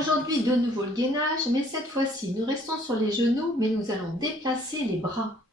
Aujourd'hui, de nouveau le gainage, mais cette fois-ci, nous restons sur les genoux, mais nous allons déplacer les bras.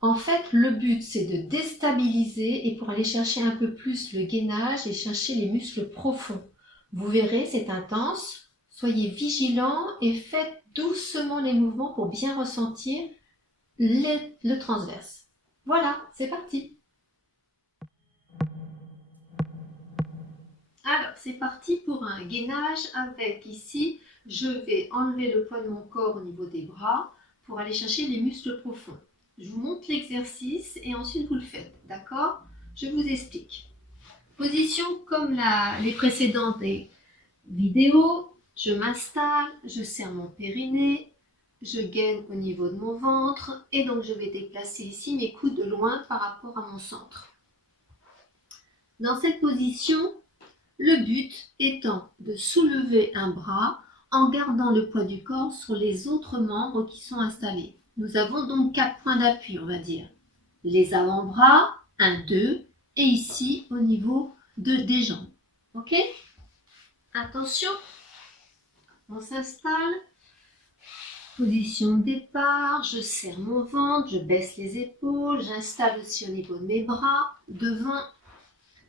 En fait, le but, c'est de déstabiliser et pour aller chercher un peu plus le gainage et chercher les muscles profonds. Vous verrez, c'est intense. Soyez vigilants et faites doucement les mouvements pour bien ressentir le transverse. Voilà, c'est parti. Alors, c'est parti pour un gainage avec ici, je vais enlever le poids de mon corps au niveau des bras pour aller chercher les muscles profonds. Je vous montre l'exercice et ensuite vous le faites, d'accord? Je vous explique. Position comme les précédentes vidéos, je m'installe, je serre mon périnée, je gaine au niveau de mon ventre et donc je vais déplacer ici mes coudes de loin par rapport à mon centre. Dans cette position, le but étant de soulever un bras en gardant le poids du corps sur les autres membres qui sont installés. Nous avons donc 4 points d'appui, on va dire. Les avant-bras, 1, 2, et ici au niveau des jambes. Ok? Attention, on s'installe. Position de départ, je serre mon ventre, je baisse les épaules, j'installe aussi au niveau de mes bras, devant.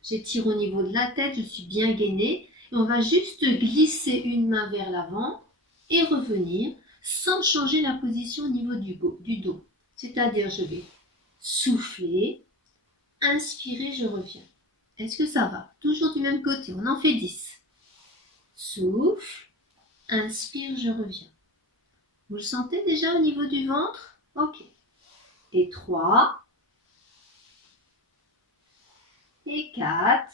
J'étire au niveau de la tête, je suis bien gainée. Et on va juste glisser une main vers l'avant et revenir sans changer la position au niveau du dos. C'est-à-dire, je vais souffler, inspirer, je reviens. Est-ce que ça va? Toujours du même côté, on en fait 10. Souffle, inspire, je reviens. Vous le sentez déjà au niveau du ventre? Ok. Et 3. Et 4.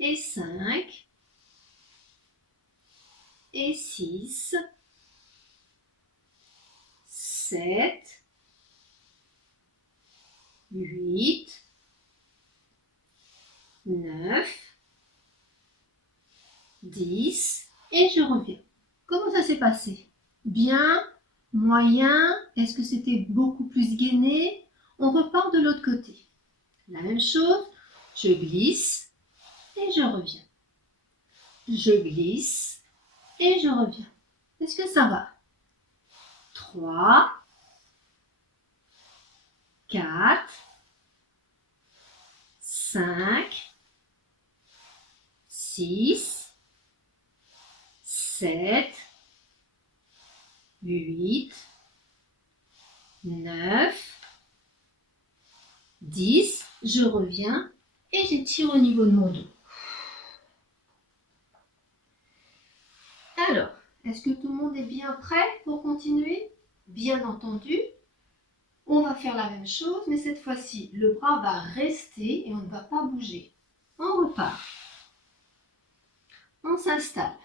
Et 5. Et 6. 7. 8. 9. 10. Et je reviens. Comment ça s'est passé? Bien? Moyen? Est-ce que c'était beaucoup plus gainé? On repart de l'autre côté. La même chose, je glisse et je reviens. Je glisse et je reviens. Est-ce que ça va? 3, 4, 5, 6, 7, 8, 9, 10, je reviens et j'étire au niveau de mon dos. Alors, est-ce que tout le monde est bien prêt pour continuer? Bien entendu, on va faire la même chose, mais cette fois-ci, le bras va rester et on ne va pas bouger. On repart. On s'installe.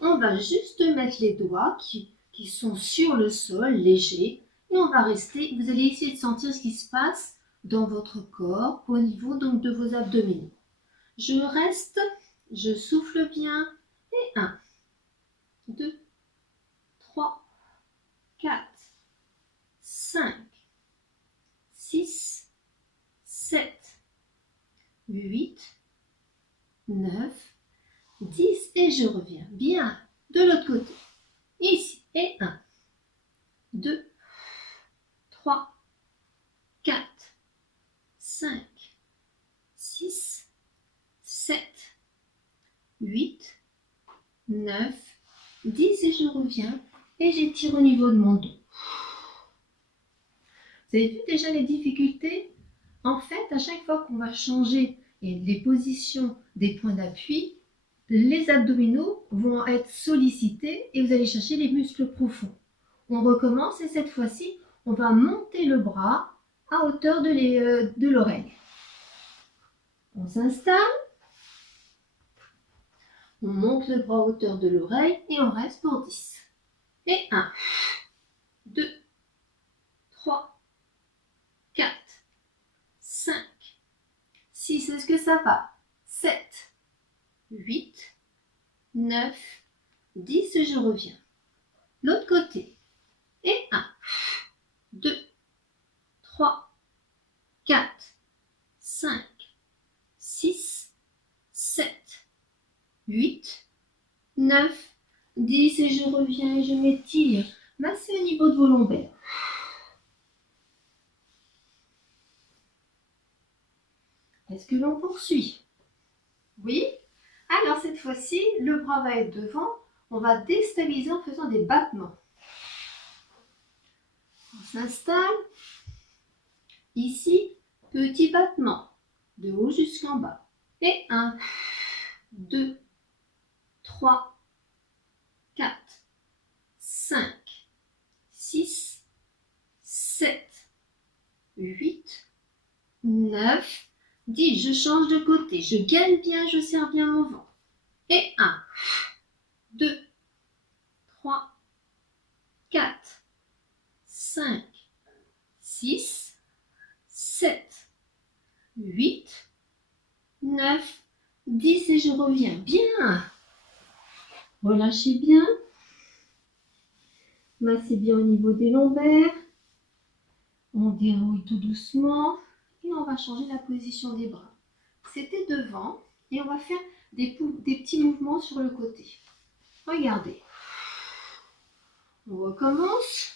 On va juste mettre les doigts qui sont sur le sol, légers, et on va rester. Vous allez essayer de sentir ce qui se passe dans votre corps au niveau donc de vos abdominaux. Je reste, je souffle bien, et 1, 2, 3, 4, 5, 6, 7, 8, 9, 10 et je reviens. Bien, de l'autre côté. Ici, et 1, 2, 3, 4, 5, 6, 7, 8, 9, 10 et je reviens et j'étire au niveau de mon dos. Vous avez vu déjà les difficultés? En fait, à chaque fois qu'on va changer les positions des points d'appui, les abdominaux vont être sollicités et vous allez chercher les muscles profonds. On recommence et cette fois-ci, on va monter le bras à hauteur de l'oreille. On s'installe, on monte le bras à hauteur de l'oreille et on reste pour 10. Et 1, 2, 3, 4, 5, 6, est-ce que ça va? 7, 8, 9, 10, je reviens. L'autre côté. Et 1, 2, 3, 4, 5, 6, 7, 8, 9, 10 et je reviens et je m'étire. Massez au niveau de vos lombaires. Est-ce que l'on poursuit? Oui? Alors cette fois-ci, le bras va être devant. On va déstabiliser en faisant des battements. On s'installe. Ici, petit battement. De haut jusqu'en bas. Et 1, 2, 3, 4, 5, 6, 7, 8, 9, 10. Je change de côté. Je gaine bien, je serre bien mon ventre. Et 1, 2, 3, 4, 5, 6, 7, 8, 9, 10 et je reviens. Bien. Relâchez bien. Massez bien au niveau des lombaires. On déroule tout doucement. Et on va changer la position des bras. C'était devant. Et on va faire des petits mouvements sur le côté. Regardez. On recommence.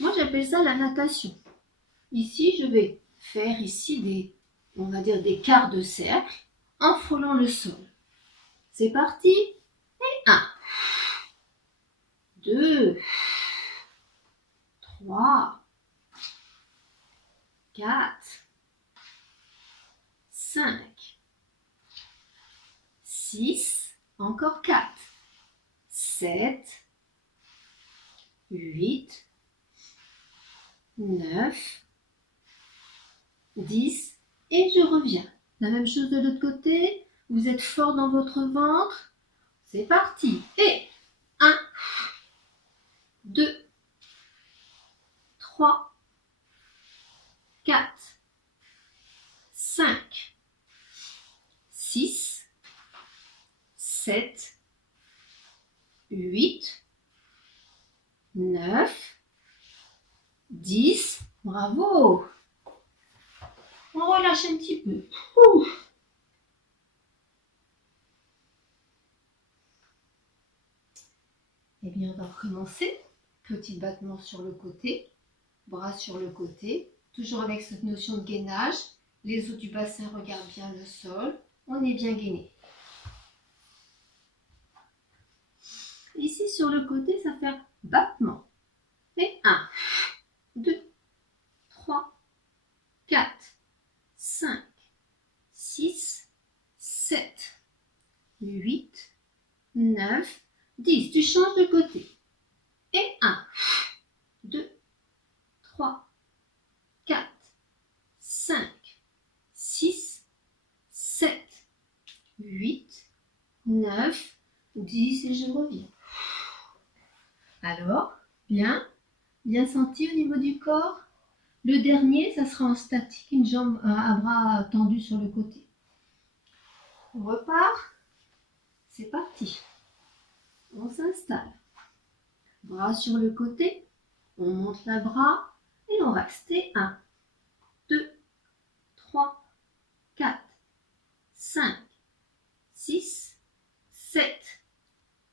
Moi, j'appelle ça la natation. Ici, je vais faire ici on va dire des quarts de cercle en frôlant le sol. C'est parti. Et 1, 2, 3, 4, 5, 6, encore 4, 7, 8, 9, 10 et je reviens. La même chose de l'autre côté. Vous êtes fort dans votre ventre. C'est parti. Et 1, 2, 3, 4, 5, 6, 7, 8, 9, 10. Bravo. On relâche un petit peu. Ouh. Eh bien, on va recommencer. Petit battement sur le côté, bras sur le côté, toujours avec cette notion de gainage. Les os du bassin regardent bien le sol. On est bien gainé. Ici, sur le côté, ça fait battement. Et 1, 2, 3, 4, 5, 6, 7, 8, 9, 10. Tu changes de côté. Et 1, 2, 3, 4, 5, 6, 7, 8, 9, 10 et je reviens. Alors, bien senti au niveau du corps. Le dernier, ça sera en statique, une jambe, un bras tendu sur le côté. On repart. C'est parti. On s'installe. Bras sur le côté. On monte le bras et on reste. 1, 2, 3, 4, 5, 6, 7,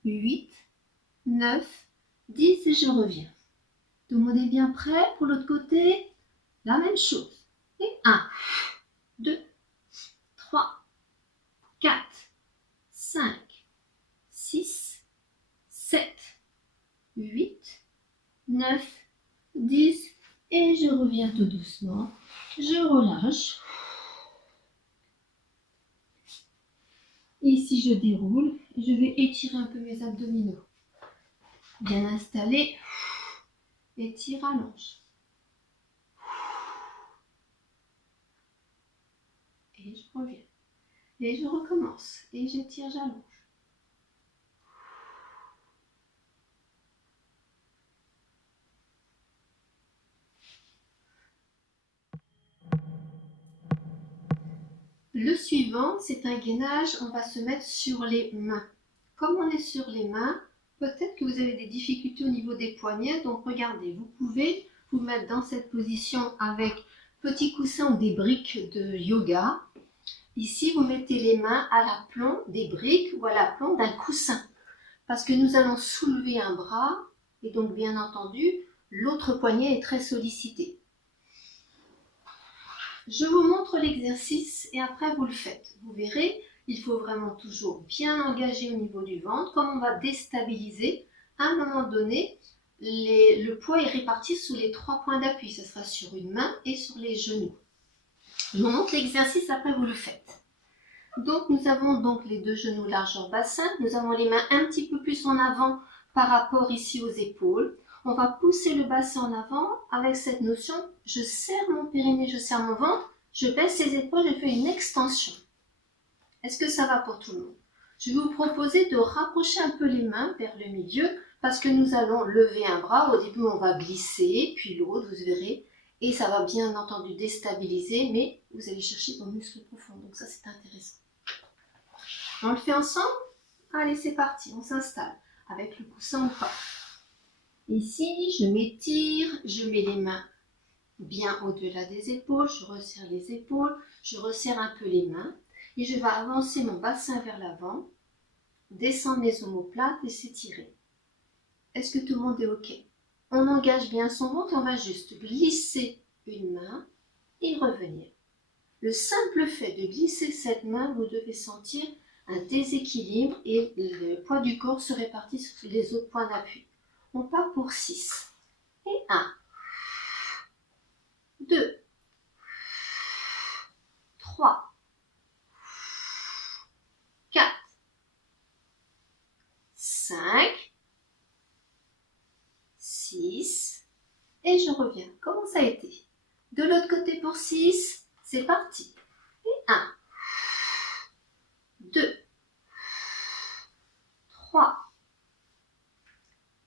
8, 9, 10 et je reviens. Tout le monde est bien prêt pour l'autre côté? La même chose. Et 1, 2, 3, 4, 5, 6, 7, 8, 9, 10 et je reviens tout doucement. Je relâche. Ici, je déroule. Je vais étirer un peu mes abdominaux. Bien installé. Étire, allonge. Et je reviens. Et je recommence. Et j'étire, j'allonge. Le suivant, c'est un gainage. On va se mettre sur les mains. Comme on est sur les mains, peut-être que vous avez des difficultés au niveau des poignets. Donc regardez, vous pouvez vous mettre dans cette position avec petit coussin ou des briques de yoga. Ici, vous mettez les mains à l'aplomb des briques ou à l'aplomb d'un coussin. Parce que nous allons soulever un bras et donc bien entendu, l'autre poignet est très sollicité. Je vous montre l'exercice et après vous le faites. Vous verrez, il faut vraiment toujours bien engager au niveau du ventre. Comme on va déstabiliser, à un moment donné, le poids est réparti sous les 3 points d'appui. Ce sera sur une main et sur les genoux. Je vous montre l'exercice, après vous le faites. Donc nous avons donc les 2 genoux largeur bassin. Nous avons les mains un petit peu plus en avant par rapport ici aux épaules. On va pousser le bassin en avant avec cette notion, je serre mon périnée, je serre mon ventre, je baisse les épaules, je fais une extension. Est-ce que ça va pour tout le monde? Je vais vous proposer de rapprocher un peu les mains vers le milieu parce que nous allons lever un bras. Au début, on va glisser, puis l'autre, vous verrez, et ça va bien entendu déstabiliser, mais vous allez chercher vos muscles profonds. Donc ça, c'est intéressant. On le fait ensemble? Allez, c'est parti, on s'installe avec le coussin ou pas. Ici, je m'étire, je mets les mains bien au-delà des épaules, je resserre les épaules, je resserre un peu les mains et je vais avancer mon bassin vers l'avant, descendre les omoplates et s'étirer. Est-ce que tout le monde est OK? On engage bien son ventre et on va juste glisser une main et revenir. Le simple fait de glisser cette main, vous devez sentir un déséquilibre et le poids du corps se répartit sur les autres points d'appui. On part pour 6. Et 1, 2, 3, 4, 5, 6. Et je reviens. Comment ça a été? De l'autre côté pour 6. C'est parti. Et 1, 2, 3,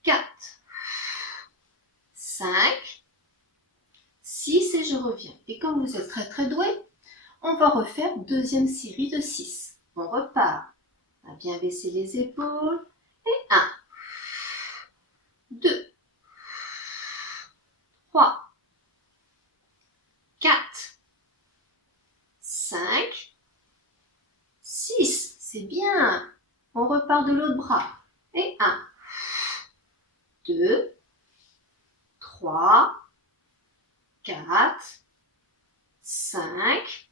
4, 5, 6 et je reviens. Et comme vous êtes très très doué, on va refaire deuxième série de 6. On repart. On va bien baisser les épaules. Et 1, 2, 3, 4, 5, 6. C'est bien. On repart de l'autre bras. Et 1, 2, 3, 4, 5,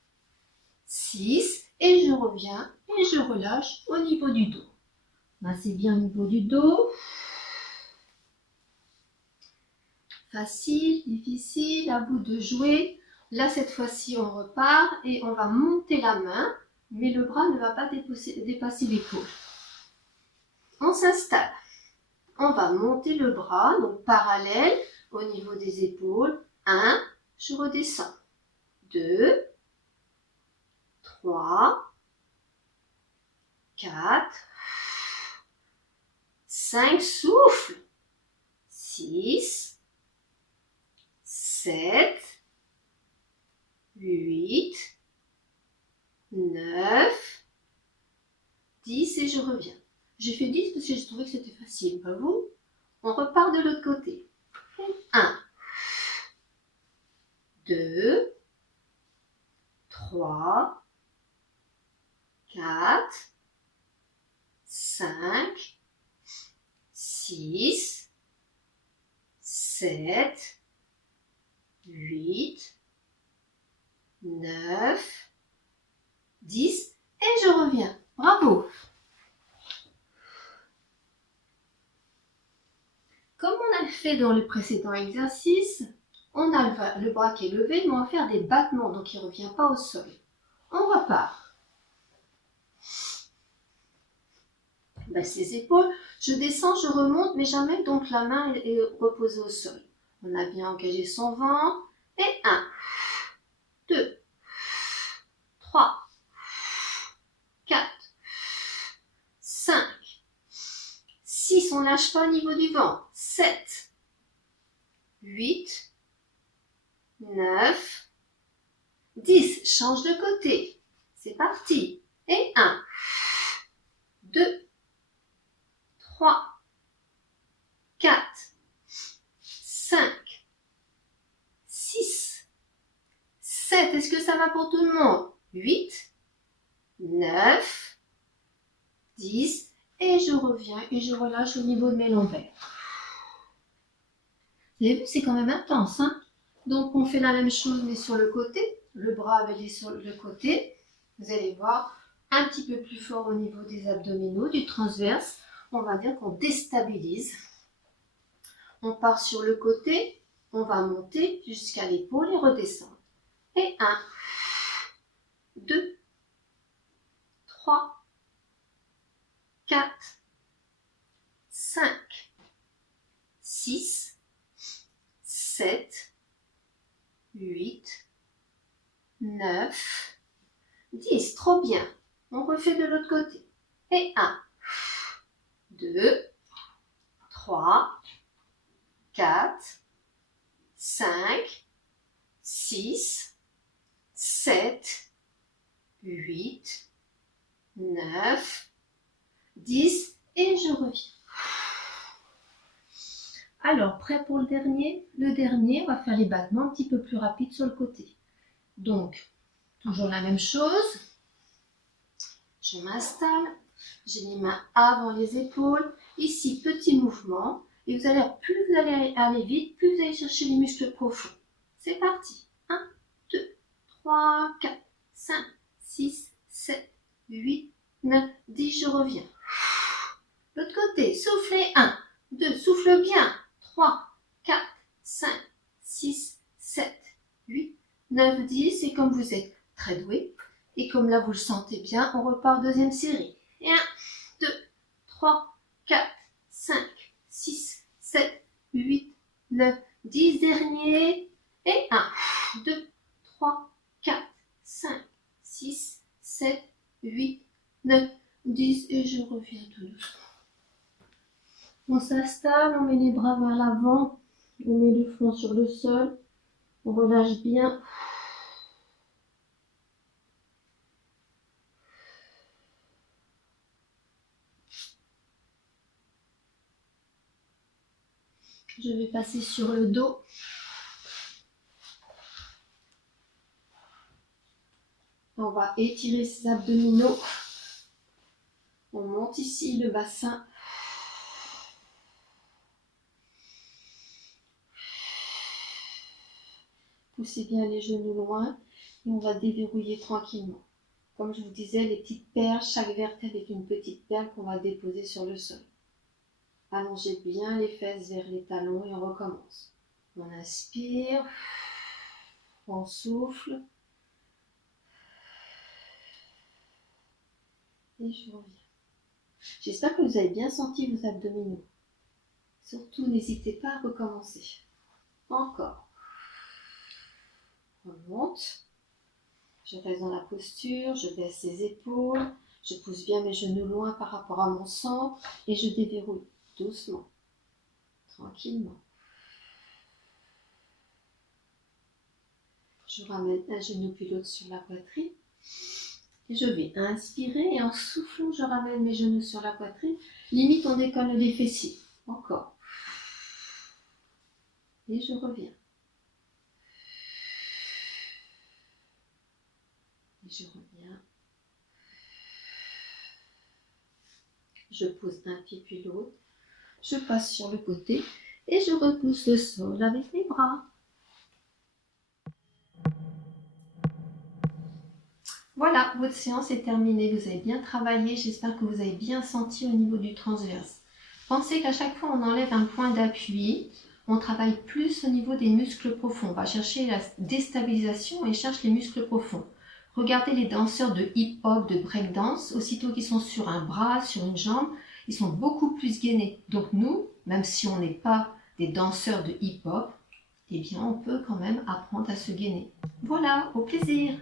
6. Et je reviens et je relâche au niveau du dos. Massez bien au niveau du dos. Facile, difficile, à bout de jouer. Là, cette fois-ci, on repart et on va monter la main, mais le bras ne va pas dépasser l'épaule. On s'installe. On va monter le bras, donc parallèle au niveau des épaules. 1, je redescends. 2, 3, 4, 5, souffle. 6, 7, 8, 9, 10 et je reviens. J'ai fait 10 parce que j'ai trouvé que c'était facile, pas vous? On repart de l'autre côté. 1, 2, 3, 4, 5, 6, 7, 8, 9, 10 et je reviens. Bravo! Comme on a fait dans le précédent exercice, on a le bras qui est levé, mais on va faire des battements, donc il ne revient pas au sol. On repart. Baisse les épaules, je descends, je remonte, mais jamais donc la main est reposée au sol. On a bien engagé son ventre. Et 1, 2, 3, 4, 5, 6, on ne lâche pas au niveau du ventre. 7, 8, 9, 10, change de côté. C'est parti. Et 1, 2, 3, 4, 5, 6, 7. Est-ce que ça va pour tout le monde? 8, 9, 10, et je reviens et je relâche au niveau de mes lombaires. Vous avez vu, c'est quand même intense, hein? Donc on fait la même chose mais sur le côté, le bras avec sur le côté. Vous allez voir, un petit peu plus fort au niveau des abdominaux, du transverse. On va dire qu'on déstabilise. On part sur le côté, on va monter jusqu'à l'épaule et redescendre. Et 1, 2, 3, 4, 5, 6, 7, 8, 9, 10. Trop bien. On refait de l'autre côté. Et 1, 2, 3, 4, 5, 6, 7, 8, 9, 10 et je reviens. Alors, prêt pour le dernier? Le dernier, on va faire les battements un petit peu plus rapides sur le côté. Donc, toujours la même chose. Je m'installe, j'ai les mains avant les épaules. Ici, petit mouvement. Et vous allez, plus vous allez aller vite, plus vous allez chercher les muscles profonds. C'est parti. 1, 2, 3, 4, 5, 6, 7, 8, 9, 10. Je reviens. L'autre côté, soufflez. 1, 2, souffle bien. 3, 4, 5, 6, 7, 8, 9, 10. Et comme vous êtes très doué, et comme là vous le sentez bien, on repart deuxième série. Et 1, 2, 3, 4, 5, 6, 7, 8, 9, 10. Dernier. Et 1, 2, 3, 4, 5, 6, 7, 8, 9, 10. Et je reviens tout doucement. On s'installe, on met les bras vers l'avant, on met le front sur le sol, on relâche bien. Je vais passer sur le dos. On va étirer ses abdominaux. On monte ici le bassin. Poussez bien les genoux loin et on va déverrouiller tranquillement. Comme je vous disais, les petites perles, chaque vertèbre est une petite perle qu'on va déposer sur le sol. Allongez bien les fesses vers les talons et on recommence. On inspire, on souffle et je reviens. J'espère que vous avez bien senti vos abdominaux. Surtout, n'hésitez pas à recommencer. Encore. On monte. Je reste dans la posture, je baisse les épaules, je pousse bien mes genoux loin par rapport à mon centre et je déverrouille doucement, tranquillement. Je ramène un genou puis l'autre sur la poitrine. Et je vais inspirer et en soufflant, je ramène mes genoux sur la poitrine. Limite, on décolle les fessiers. Encore. Et je reviens. Et je reviens. Je pose un pied puis l'autre. Je passe sur le côté et je repousse le sol avec mes bras. Voilà, votre séance est terminée. Vous avez bien travaillé. J'espère que vous avez bien senti au niveau du transverse. Pensez qu'à chaque fois on enlève un point d'appui, on travaille plus au niveau des muscles profonds. On va chercher la déstabilisation et cherche les muscles profonds. Regardez les danseurs de hip-hop, de breakdance, aussitôt qu'ils sont sur un bras, sur une jambe, ils sont beaucoup plus gainés. Donc nous, même si on n'est pas des danseurs de hip-hop, eh bien on peut quand même apprendre à se gainer. Voilà, au plaisir!